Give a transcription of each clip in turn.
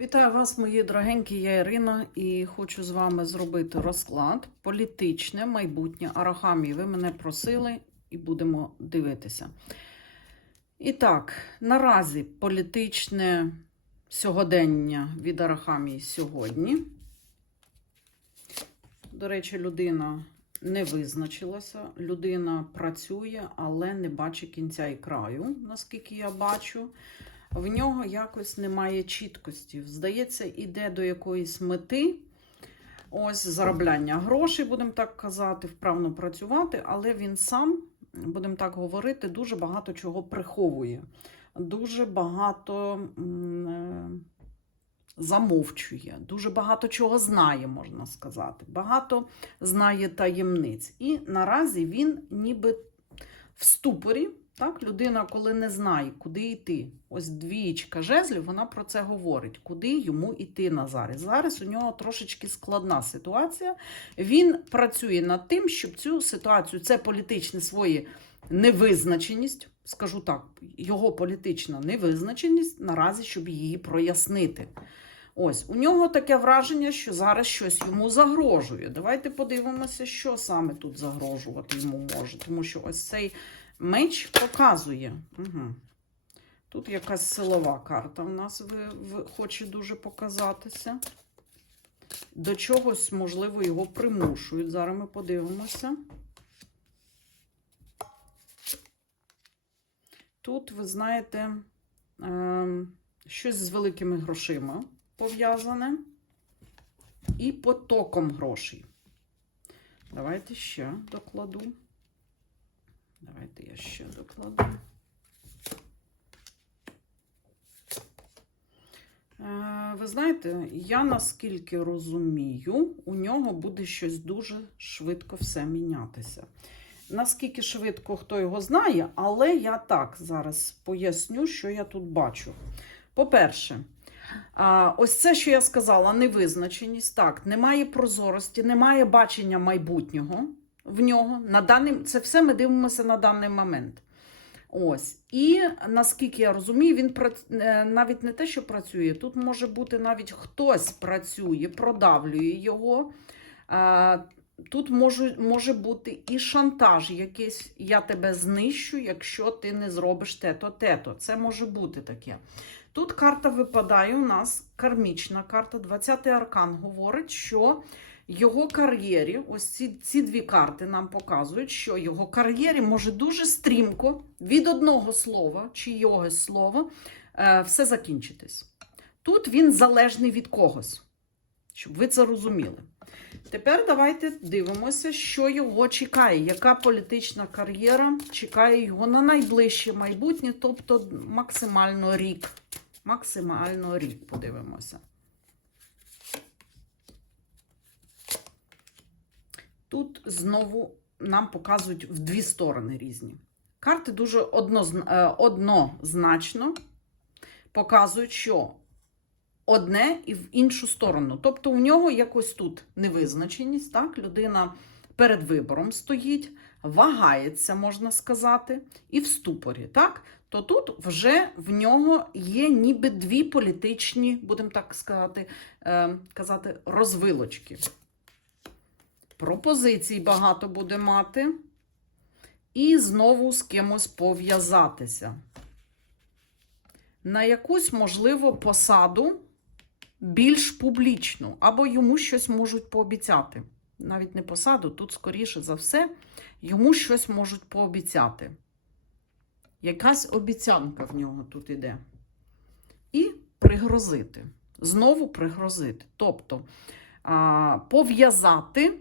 Вітаю вас, мої дорогенькі, я Ірина, і хочу з вами зробити розклад політичне майбутнє Арахамії. Ви мене просили і будемо дивитися. І так, наразі політичне сьогодення від Арахамії сьогодні. До речі, людина не визначилася. Людина працює, але не бачить кінця і краю, наскільки я бачу. В нього якось немає чіткості. Здається, іде до якоїсь мети. Ось заробляння грошей, будемо так казати, вправно працювати, але він сам, будемо так говорити, дуже багато чого приховує. Дуже багато е, замовчує, дуже багато чого знає, можна сказати. Багато знає таємниць. І наразі він ніби в ступорі. Так, людина, коли не знає, куди йти, ось двієчка жезлів, вона про це говорить, куди йому йти на зараз. Зараз у нього трошечки складна ситуація. Він працює над тим, щоб цю ситуацію, це політичне своє невизначеність, скажу так, його політична невизначеність наразі, щоб її прояснити. Ось, у нього таке враження, що зараз щось йому загрожує. Давайте подивимося, що саме тут загрожувати йому може. Тому що ось цей меч показує. Угу. Тут якась силова карта в нас хоче дуже показатися. До чогось, можливо, його примушують. Зараз ми подивимося. Тут, ви знаєте, е, щось з великими грошима пов'язане і потоком грошей. Давайте ще докладу. Давайте я ще докладу. Е, Ви знаєте, я наскільки розумію, у нього буде щось дуже швидко все мінятися. Наскільки швидко хто його знає, але я так зараз поясню, що я тут бачу. По-перше, ось це, що я сказала, невизначеність. Так, немає прозорості, немає бачення майбутнього в нього. На даний, це все ми дивимося на даний момент. Ось. І наскільки я розумію, він е, навіть не те, що працює, тут може бути навіть хтось працює, продавлює його. Тут може, може бути і шантаж якийсь, я тебе знищу, якщо ти не зробиш те-то, те-то. Це може бути таке. Тут карта випадає у нас кармічна карта. 20-й аркан говорить, що його кар'єрі, ось ці, ці дві карти нам показують, що його кар'єрі може дуже стрімко від одного слова чи його слова е, все закінчитись. Тут він залежний від когось, щоб ви це розуміли. Тепер давайте дивимося, що його чекає, яка політична кар'єра чекає його на найближче майбутнє, тобто максимально рік. Максимально рік подивимося. Тут знову нам показують в дві сторони різні. Карти дуже е, однозначно показують, що одне і в іншу сторону. Тобто у нього якось тут невизначеність, так? людина перед вибором стоїть, вагається, можна сказати, і в ступорі. так? То тут вже в нього є ніби дві політичні, будемо так сказати, е, казати, розвилочки. Пропозицій багато буде мати. І знову з кимось пов'язатися. На якусь, можливо, посаду більш публічну, або йому щось можуть пообіцяти. Навіть не посаду, тут, скоріше за все, йому щось можуть пообіцяти. Якась обіцянка в нього тут іде. І пригрозити. Знову пригрозити. Тобто пов'язати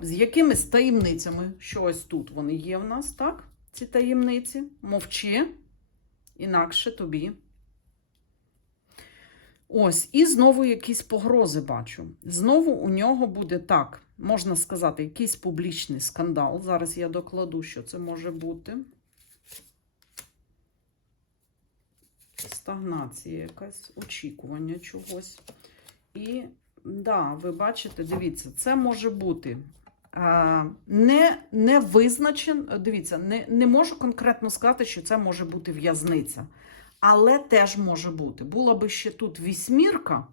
з якимись таємницями, що ось тут вони є в нас, так? Ці таємниці. Мовчи, інакше тобі. Ось, і знову якісь погрози бачу. Знову у нього буде так, можна сказати, якийсь публічний скандал. Зараз я докладу, що це може бути. Стагнація якась, очікування чогось. І, да, ви бачите, дивіться, це може бути не, не визначен. Дивіться, не, не можу конкретно сказати, що це може бути в'язниця. але теж може бути. Була би ще тут вісьмірка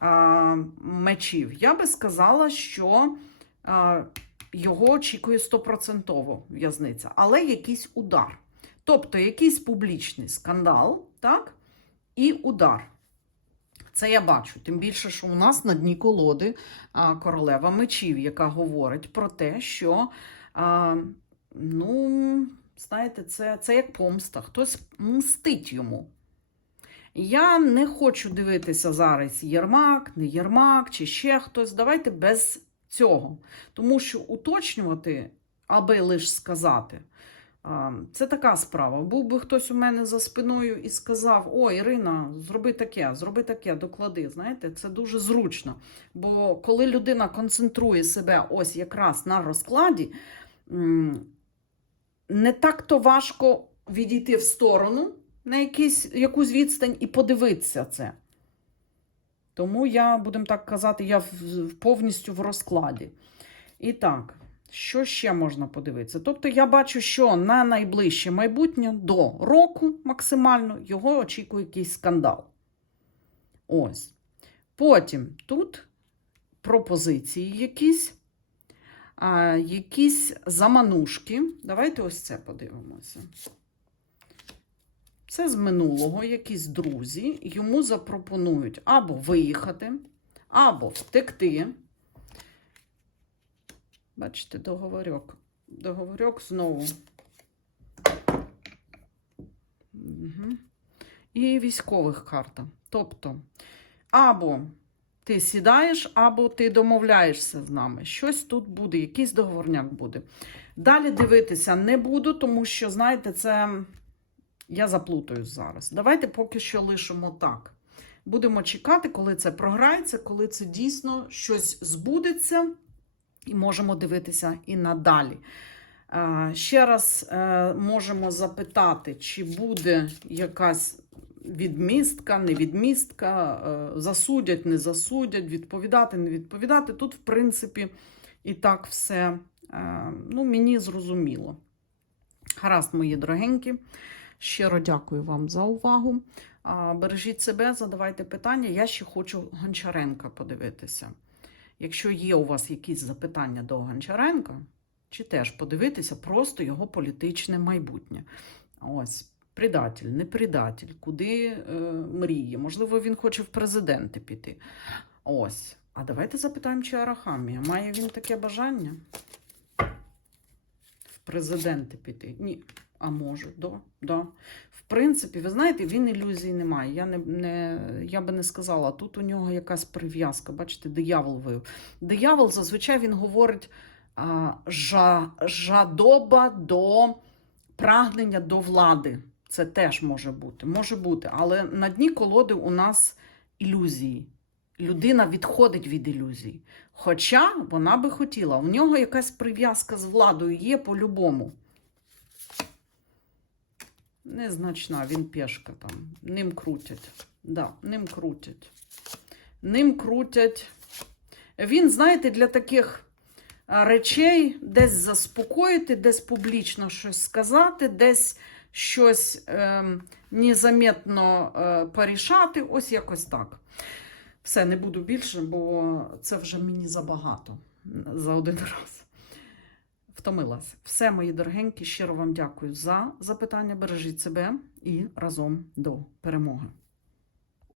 а, мечів, я би сказала, що а, його очікує стопроцентово в'язниця, але якийсь удар. Тобто якийсь публічний скандал, так? І удар. Це я бачу. Тим більше, що у нас на дні колоди королева мечів, яка говорить про те, що, а, ну, знаєте, це, це як помста. Хтось мстить йому. Я не хочу дивитися зараз Єрмак, не Єрмак чи ще хтось. Давайте без цього. Тому що уточнювати, аби лише сказати. Це така справа. Був би хтось у мене за спиною і сказав: О, Ірина, зроби таке, зроби таке, доклади. Знаєте, це дуже зручно. Бо коли людина концентрує себе ось якраз на розкладі, не так-то важко відійти в сторону на якийсь, якусь відстань і подивитися це. Тому я, будемо так казати, я повністю в розкладі. І так, що ще можна подивитися? Тобто я бачу, що на найближче майбутнє до року максимально його очікує якийсь скандал. Ось. Потім тут пропозиції якісь, а, якісь заманушки. Давайте ось це подивимося. Це з минулого, якісь друзі йому запропонують або виїхати, або втекти. Бачите, договорьок. Договорьок знову. Угу. І військових карта. Тобто, або ти сідаєш, або ти домовляєшся з нами. Щось тут буде, якийсь договорняк буде. Далі дивитися не буду, тому що, знаєте, це я заплутаюсь зараз. Давайте поки що лишимо так. Будемо чекати, коли це програється, коли це дійсно щось збудеться, і можемо дивитися і надалі. Ще раз е, можемо запитати, чи буде якась відмістка, не відмістка, е, засудять, не засудять, відповідати, не відповідати. Тут, в принципі, і так все е, ну, мені зрозуміло. Гаразд, мої дорогенькі. Щиро дякую вам за увагу. Бережіть себе, задавайте питання. Я ще хочу Гончаренка подивитися. Якщо є у вас якісь запитання до Гончаренка, чи теж подивитися просто його політичне майбутнє. Ось, предатель, не предатель, куди е, мріє. Можливо, він хоче в президенти піти. Ось. А давайте запитаємо, чи Арахамія. Має він таке бажання? В президенти піти? Ні. А може, да, да. В принципі, ви знаєте, він ілюзій не має. Я, не, не, я би не сказала, тут у нього якась прив'язка. Бачите, диявол вив. Диявол зазвичай він говорить а, жа, жадоба до прагнення до влади. Це теж може бути. Може бути. Але на дні колоди у нас ілюзії. Людина відходить від ілюзій. Хоча вона би хотіла, у нього якась прив'язка з владою є по-любому. Незначна, він пешка там. Ним крутять. Да, ним крутять. Ним крутять. Він, знаєте, для таких речей десь заспокоїти, десь публічно щось сказати, десь щось е, незаметно е, порішати. Ось якось так. Все, не буду більше, бо це вже мені забагато за один раз. Втомилась. Все, мої дорогенькі, щиро вам дякую за запитання. Бережіть себе і разом до перемоги.